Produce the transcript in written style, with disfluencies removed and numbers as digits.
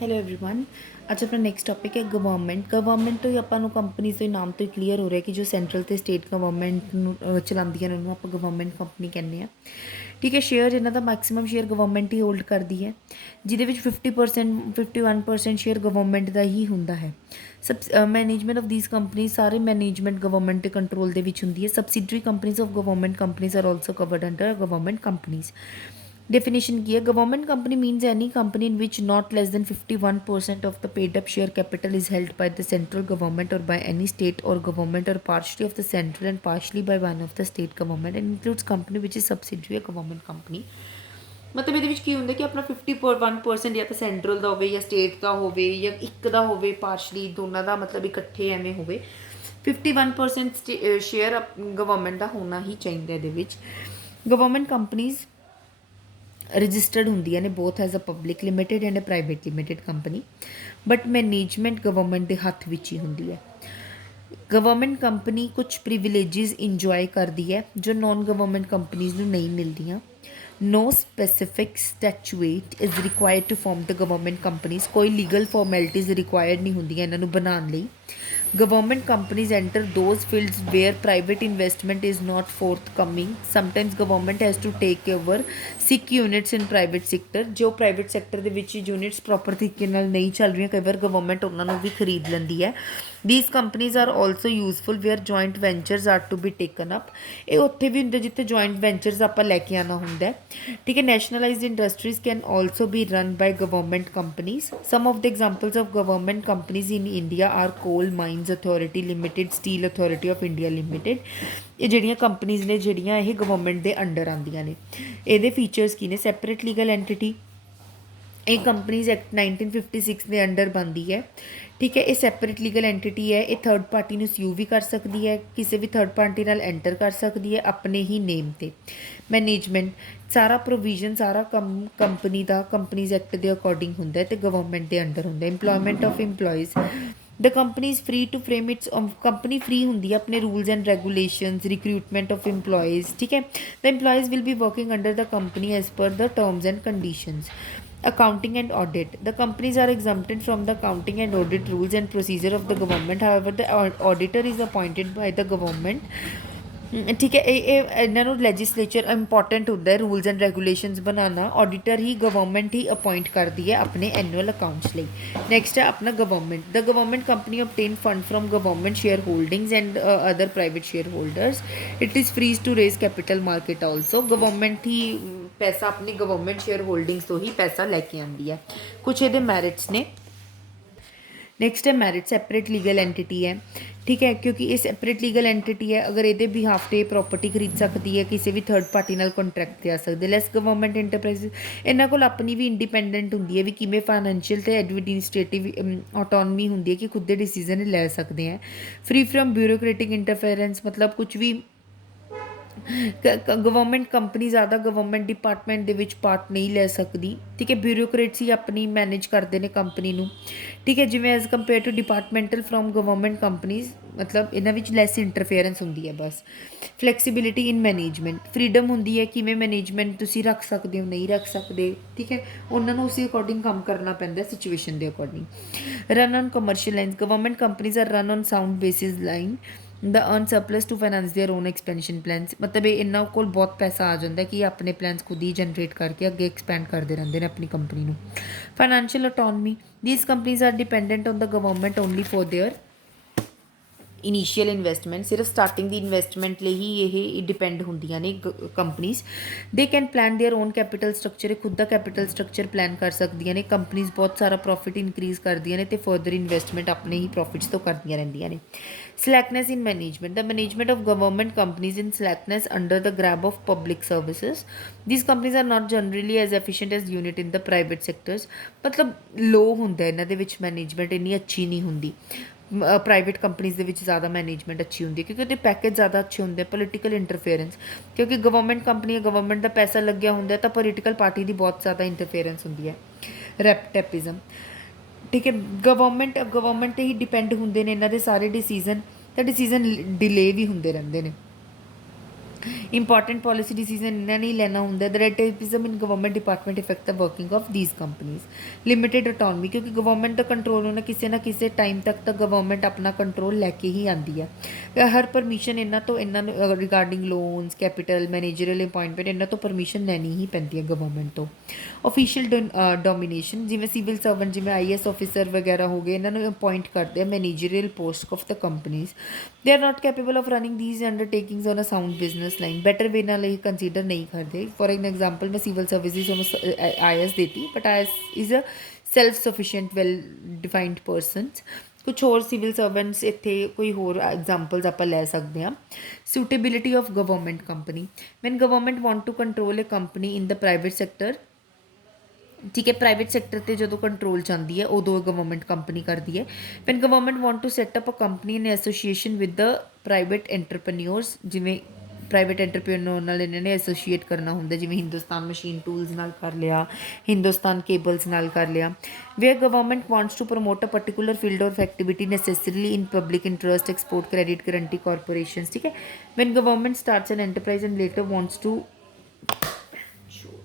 Hello everyone. ਅੱਜ ਆਪਣਾ next topic ਹੈ ਗਵਰਨਮੈਂਟ ਤੋਂ ਹੀ ਆਪਾਂ ਨੂੰ ਕੰਪਨੀਜ਼ ਦੇ ਨਾਮ ਤੋਂ ਹੀ ਕਲੀਅਰ ਹੋ ਰਿਹਾ ਕਿ ਜੋ ਸੈਂਟਰਲ ਤੇ ਸਟੇਟ ਗਵਰਨਮੈਂਟ ਨੂੰ ਚਲਾਉਂਦੀਆਂ ਨੇ ਉਹਨੂੰ ਆਪਾਂ ਗਵਰਨਮੈਂਟ ਕੰਪਨੀ ਕਹਿੰਦੇ ਆ। ਠੀਕ ਹੈ, ਸ਼ੇਅਰ ਇਹਨਾਂ ਦਾ ਮੈਕਸਿਮਮ ਸ਼ੇਅਰ ਗਵਰਨਮੈਂਟ ਹੀ ਹੋਲਡ ਕਰਦੀ ਹੈ, ਜਿਹਦੇ ਵਿੱਚ 50% 51% ਸ਼ੇਅਰ ਗਵਰਨਮੈਂਟ ਦਾ ਹੀ ਹੁੰਦਾ ਹੈ। ਮੈਨੇਜਮੈਂਟ ਆਫ ਥੀਸ ਕੰਪਨੀ ਸਾਰੇ ਮੈਨੇਜਮੈਂਟ ਗਵਰਨਮੈਂਟ ਦੇ ਕੰਟਰੋਲ ਦੇ ਵਿੱਚ ਹੁੰਦੀ ਹੈ। Subsidiary companies of government companies are also covered under government companies. Definition की है, government company means any company in which not less than 51% of the paid up share capital is held by the central government or by any state or government or partially of the central and partially by one of the state government, and includes company which is subsidiary government company। ਮਤਲਬ ਇਹਦੇ ਵਿੱਚ ਕੀ ਹੁੰਦਾ ਕਿ ਆਪਣਾ 51% ਜਾਂ ਤਾਂ central ਦਾ ਹੋਵੇ ਜਾਂ ਸਟੇਟ ਦਾ ਹੋਵੇ ਜਾਂ ਇੱਕ ਦਾ ਹੋਵੇ, ਪਾਰਸ਼ਲੀ ਦੋਨਾਂ ਦਾ ਮਤਲਬ ਇਕੱਠੇ ਐਵੇਂ ਹੋਵੇ। 51% ਸ਼ੇਅਰ ਗਵਰਨਮੈਂਟ ਦਾ ਹੋਣਾ ਹੀ ਚਾਹੀਦਾ ਇਹਦੇ ਵਿੱਚ। ਗਵਰਨਮੈਂਟ ਕੰਪਨੀਜ਼ ਰਜਿਸਟਰਡ ਹੁੰਦੀਆਂ ਨੇ both as a public limited and a private limited company, but management government ਦੇ ਹੱਥ ਵਿੱਚ ਹੀ ਹੁੰਦੀ ਹੈ। ਗਵਰਨਮੈਂਟ ਕੰਪਨੀ ਕੁਛ ਪ੍ਰਿਵਿਲੇਜਿਸ ਇੰਜੋਏ ਕਰਦੀ ਹੈ ਜੋ ਨੋਨ ਗਵਰਨਮੈਂਟ ਕੰਪਨੀਜ਼ ਨੂੰ ਨਹੀਂ ਮਿਲਦੀਆਂ। No specific statute is required to form the government companies, ਕੋਈ ਲੀਗਲ ਫਾਰਮੈਲਿਟੀਜ਼ ਰਿਕੁਆਇਰਡ ਨਹੀਂ ਹੁੰਦੀਆਂ ਇਹਨਾਂ ਨੂੰ ਬਣਾਉਣ ਲਈ। Government companies enter those fields where private investment is not forthcoming. Sometimes government has to take over sick units in private sector। जो private sector ਦੇ ਵਿੱਚ units proper ਤਰੀਕੇ ਨਾਲ ਨਹੀਂ ਚੱਲ ਰਹੀਆਂ, ਕਈ ਵਾਰ government ਉਹਨਾਂ ਨੂੰ ਵੀ ਖਰੀਦ ਲੈਂਦੀ ਹੈ। These companies are also useful where joint ventures are to be taken up। ਇਹ ਉੱਥੇ ਵੀ ਹੁੰਦੇ ਜਿੱਥੇ joint ventures ਆਪਾਂ ਲੈ ਕੇ ਆਉਣਾ ਹੁੰਦਾ ਹੈ। ਠੀਕ ਹੈ, nationalized industries can also be run by government companies। Some of the examples of government companies in India are coal mines authority limited, steel authority of India limited। ਇਹ ਜਿਹੜੀਆਂ ਕੰਪਨੀਜ਼ ਨੇ ਜਿਹੜੀਆਂ ਇਹ ਗਵਰਨਮੈਂਟ ਦੇ ਅੰਡਰ ਆਉਂਦੀਆਂ ਨੇ। ਇਹਦੇ features ਕੀ ਨੇ? ਸੈਪਰੇਟ ਲੀਗਲ ਐਂਟੀਟੀ, ਇਹ ਕੰਪਨੀਜ਼ ਐਕਟ 1956 ਦੇ ਅੰਡਰ ਬਣਦੀ ਹੈ। ਠੀਕ ਹੈ, ਇਹ ਸੈਪਰੇਟ ਲੀਗਲ ਐਂਟੀਟੀ ਹੈ। ਇਹ ਥਰਡ ਪਾਰਟੀ ਨੂੰ ਸਿਊ ਵੀ ਕਰ ਸਕਦੀ ਹੈ, ਕਿਸੇ ਵੀ ਥਰਡ ਪਾਰਟੀ ਨਾਲ ਐਂਟਰ ਕਰ ਸਕਦੀ ਹੈ ਆਪਣੇ ਹੀ ਨੇਮ 'ਤੇ। ਮੈਨੇਜਮੈਂਟ ਸਾਰਾ ਪ੍ਰੋਵੀਜ਼ਨ ਸਾਰਾ ਕੰਪਨੀ ਦਾ ਕੰਪਨੀਜ਼ ਐਕਟ ਦੇ ਅਕੋਰਡਿੰਗ ਹੁੰਦਾ ਹੈ ਅਤੇ ਗਵਰਨਮੈਂਟ ਦੇ ਅੰਡਰ ਹੁੰਦਾ। Employment of employees, the company is free to frame its, company free ਹੁੰਦੀ ਹੈ ਆਪਣੇ rules and regulations. Recruitment of employees, ਠੀਕ ਹੈ, the employees will be working under the company as per the terms and conditions. Accounting and audit, the companies are exempted from the accounting and audit rules and procedure of the government। However, the auditor is appointed by the government। ਠੀਕ ਹੈ, ਇਹ ਇਹਨਾਂ ਨੂੰ legislature important ਹੁੰਦਾ ਹੈ rules and regulations ਬਣਾਉਣਾ। Auditor ਹੀ government ਹੀ appoint ਕਰਦੀ ਹੈ ਆਪਣੇ ਐਨੂਅਲ ਅਕਾਊਂਟਸ ਲਈ। ਨੈਕਸਟ ਹੈ ਆਪਣਾ government. The government company obtain fund from government shareholdings and other private shareholders। it is free to raise capital market also। Government ਹੀ ਪੈਸਾ ਆਪਣੀ ਗਵਰਨਮੈਂਟ ਸ਼ੇਅਰ ਹੋਲਡਿੰਗਸ ਤੋਂ ਹੀ ਪੈਸਾ ਲੈ ਕੇ ਆਉਂਦੀ ਹੈ। ਕੁਛ ਇਹਦੇ ਮੈਰਿਟਸ ਨੇ। ਨੈਕਸਟ ਹੈ ਮੈਰਿਟ, ਸੈਪਰੇਟ ਲੀਗਲ ਐਂਟੀਟੀ ਹੈ। ਠੀਕ ਹੈ, ਕਿਉਂਕਿ ਇਹ ਸੈਪਰੇਟ ਲੀਗਲ ਐਂਟੀਟੀ ਹੈ, ਅਗਰ ਇਹਦੇ ਬਿਹਾਫ 'ਤੇ ਪ੍ਰੋਪਰਟੀ ਖਰੀਦ ਸਕਦੀ ਹੈ, ਕਿਸੇ ਵੀ ਥਰਡ ਪਾਰਟੀ ਨਾਲ ਕੰਟਰੈਕਟ 'ਤੇ ਆ ਸਕਦੇ। ਲੈਸ ਗਵਰਨਮੈਂਟ ਇੰਟਰਪ੍ਰਾਈਜ਼, ਇਹਨਾਂ ਕੋਲ ਆਪਣੀ ਵੀ ਇੰਡੀਪੈਂਡੈਂਟ ਹੁੰਦੀ ਹੈ ਵੀ ਕਿਵੇਂ ਫਾਈਨੈਂਸ਼ੀਅਲ ਅਤੇ ਐਡਮਿਨਿਸਟ੍ਰੇਟਿਵ ਆਟੋਨਮੀ ਹੁੰਦੀ ਹੈ ਕਿ ਖੁਦ ਦੇ ਡਿਸੀਜ਼ਨ ਲੈ ਸਕਦੇ ਹੈ। ਫਰੀ ਫਰਮ ਬਿਊਰੋਕ੍ਰੇਟਿਕ ਇੰਟਰਫੇਰੈਂਸ, ਮਤਲਬ ਕੁਛ ਵੀ ਗਵਰਨਮੈਂਟ ਕੰਪਨੀ ਜ਼ਿਆਦਾ ਗਵਰਨਮੈਂਟ ਡਿਪਾਰਟਮੈਂਟ ਦੇ ਵਿੱਚ ਪਾਰਟ ਨਹੀਂ ਲੈ ਸਕਦੀ। ਠੀਕ ਹੈ, ਬਿਊਰੋਕਰੇਟਸੀ ਆਪਣੀ ਮੈਨੇਜ ਕਰਦੇ ਨੇ ਕੰਪਨੀ ਨੂੰ। ਠੀਕ ਹੈ, ਜਿਵੇਂ as compare to departmental from government companies, ਮਤਲਬ ਇਹਨਾਂ ਵਿੱਚ ਲੈਸ ਇੰਟਰਫੇਅਰੈਂਸ ਹੁੰਦੀ ਹੈ ਬਸ। ਫਲੈਕਸੀਬਿਲਿਟੀ ਇਨ ਮੈਨੇਜਮੈਂਟ, ਫਰੀਡਮ ਹੁੰਦੀ ਹੈ ਕਿਵੇਂ ਮੈਨੇਜਮੈਂਟ ਤੁਸੀਂ ਰੱਖ ਸਕਦੇ ਹੋ, ਨਹੀਂ ਰੱਖ ਸਕਦੇ। ਠੀਕ ਹੈ, ਉਹਨਾਂ ਨੂੰ ਉਸੇ ਅਕੋਰਡਿੰਗ ਕੰਮ ਕਰਨਾ ਪੈਂਦਾ ਸਿਚੁਏਸ਼ਨ ਦੇ according. Run on commercial lines, government companies are run on sound basis line. ਦਾ earn surplus to finance their own expansion plans, ਮਤਲਬ ਇਹ ਇਹਨਾਂ ਕੋਲ ਬਹੁਤ ਪੈਸਾ ਆ ਜਾਂਦਾ ਕਿ ਆਪਣੇ ਪਲਾਨਸ ਖੁਦ ਹੀ ਜਨਰੇਟ ਕਰਕੇ ਅੱਗੇ ਐਕਸਪੈਂਡ ਕਰਦੇ ਰਹਿੰਦੇ ਨੇ ਆਪਣੀ ਕੰਪਨੀ ਨੂੰ। Financial autonomy, these companies are dependent on the government only for their initial investment, ਸਿਰਫ ਸਟਾਰਟਿੰਗ ਦੀ ਇਨਵੈਸਟਮੈਂਟ ਲਈ ਹੀ ਇਹ ਡਿਪੈਂਡ ਹੁੰਦੀਆਂ ਨੇ companies. They can plan their own capital structure, ਇਹ ਖੁਦ ਦਾ ਕੈਪੀਟਲ ਸਟਰਕਚਰ ਪਲਾਨ ਕਰ ਸਕਦੀਆਂ ਨੇ। ਕੰਪਨੀਜ਼ ਬਹੁਤ ਸਾਰਾ ਪ੍ਰੋਫਿਟ ਇਨਕਰੀਜ਼ ਕਰਦੀਆਂ ਨੇ ਅਤੇ ਫਰਦਰ ਇਨਵੈਸਟਮੈਂਟ ਆਪਣੇ ਹੀ ਪ੍ਰੋਫਿਟਸ ਤੋਂ ਕਰਦੀਆਂ ਰਹਿੰਦੀਆਂ ਨੇ। slackness in management, the management of government companies in slackness under the grab of public services। these companies are not generally as efficient as unit in the private sectors। ਮਤਲਬ ਲੋ ਹੁੰਦਾ ਇਹਨਾਂ ਦੇ ਵਿੱਚ ਮੈਨੇਜਮੈਂਟ ਇੰਨੀ ਅੱਛੀ ਨਹੀਂ ਹੁੰਦੀ। ਪ੍ਰਾਈਵੇਟ ਕੰਪਨੀਜ਼ ਦੇ ਵਿੱਚ ਜ਼ਿਆਦਾ ਮੈਨੇਜਮੈਂਟ ਅੱਛੀ ਹੁੰਦੀ ਹੈ ਕਿਉਂਕਿ ਉਹਦੇ ਪੈਕੇਜ ਜ਼ਿਆਦਾ ਅੱਛੇ ਹੁੰਦੇ। ਪੋਲੀਟੀਕਲ ਇੰਟਰਫੇਅਰੈਂਸ, ਕਿਉਂਕਿ ਗਵਰਨਮੈਂਟ ਕੰਪਨੀ ਗਵਰਨਮੈਂਟ ਦਾ ਪੈਸਾ ਲੱਗਿਆ ਹੁੰਦਾ ਤਾਂ ਪੋਲੀਟੀਕਲ ਪਾਰਟੀ ਦੀ ਬਹੁਤ ਜ਼ਿਆਦਾ ਇੰਟਰਫੇਅਰੈਂਸ ਹੁੰਦੀ ਹੈ। ਰੈਪਟੈਪਿਜ਼ਮ, ਠੀਕ ਹੈ, ਗਵਰਨਮੈਂਟ 'ਤੇ ਹੀ ਡਿਪੈਂਡ ਹੁੰਦੇ ਨੇ ਇਹਨਾਂ ਦੇ ਸਾਰੇ ਡਿਸੀਜ਼ਨ, ਤਾਂ ਡਿਸੀਜ਼ਨ ਡਿਲੇ ਵੀ ਹੁੰਦੇ ਰਹਿੰਦੇ ਨੇ। ਇੰਪੋਰਟੈਂਟ ਪੋਲਿਸੀ ਡਿਸੀਜ਼ਨ ਇਹਨਾਂ ਨੇ ਹੀ ਲੈਣਾ ਹੁੰਦਾ। The red tapism in government department effect the working of these companies. Limited autonomy, ਕਿਉਂਕਿ ਗਵਰਨਮੈਂਟ ਦਾ ਕੰਟਰੋਲ ਉਹਨਾਂ ਕਿਸੇ ਨਾ ਕਿਸੇ ਟਾਈਮ ਤੱਕ ਤਾਂ ਗਵਰਨਮੈਂਟ ਆਪਣਾ ਕੰਟਰੋਲ ਲੈ ਕੇ ਹੀ ਆਉਂਦੀ ਹੈ। ਹਰ ਪਰਮਿਸ਼ਨ ਇਹਨਾਂ ਨੂੰ regarding loans, capital, managerial appointment, ਇਹਨਾਂ ਤੋਂ ਪਰਮਿਸ਼ਨ ਲੈਣੀ ਹੀ ਪੈਂਦੀ ਹੈ ਗਵਰਨਮੈਂਟ ਤੋਂ। ਓਫੀਸ਼ੀਅਲ ਡੋਮੀਨੇਸ਼ਨ, ਜਿਵੇਂ ਸਿਵਲ ਸਰਵੈਂਟ, ਜਿਵੇਂ IAS ਆਫਿਸਰ ਵਗੈਰਾ ਹੋ ਗਏ, ਇਹਨਾਂ ਨੂੰ ਅਪਾਇੰਟ ਕਰਦੇ ਆ managerial post of the companies. They are not capable of running these undertakings on a sound business line. Better way ਨਾਲ ਇਹ ਕੰਸੀਡਰ ਨਹੀਂ ਕਰਦੇ। ਫੋਰ ਐਨ ਐਗਜ਼ਾਮਪਲ, ਮੈਂ ਸਿਵਲ ਸਰਵਿਸਿਜ਼ ਉਹਨੂੰ IAS ਦੇਤੀ, but IAS is a self sufficient well defined persons. ਕੁਛ ਹੋਰ civil servants ਇੱਥੇ ਕੋਈ ਹੋਰ ਐਗਜ਼ਾਮਪਲਸ ਆਪਾਂ ਲੈ ਸਕਦੇ ਹਾਂ। Suitability of government company, when government want to control a company in the private sector, ਠੀਕ ਹੈ, ਪ੍ਰਾਈਵੇਟ ਸੈਕਟਰ 'ਤੇ ਜਦੋਂ ਕੰਟਰੋਲ ਚਾਹੁੰਦੀ ਹੈ ਉਦੋਂ ਗਵਰਨਮੈਂਟ ਕੰਪਨੀ ਕਰਦੀ ਹੈ। When government want to set up a company in association with the private entrepreneurs, ਜਿਵੇਂ ਪ੍ਰਾਈਵੇਟ ਐਂਟਰਪ੍ਰੇਨਿਓਰ ਨਾਲ ਇਹਨਾਂ ਨੇ ਐਸੋਸੀਏਟ ਕਰਨਾ ਹੁੰਦਾ, ਜਿਵੇਂ ਹਿੰਦੁਸਤਾਨ ਮਸ਼ੀਨ ਟੂਲਸ ਨਾਲ ਕਰ ਲਿਆ, ਹਿੰਦੁਸਤਾਨ ਕੇਬਲਸ ਨਾਲ ਕਰ ਲਿਆ। Where government wants to promote a particular field or activity necessarily in public interest, export, credit guarantee corporations, ਠੀਕ ਹੈ। When government starts an enterprise and later wants to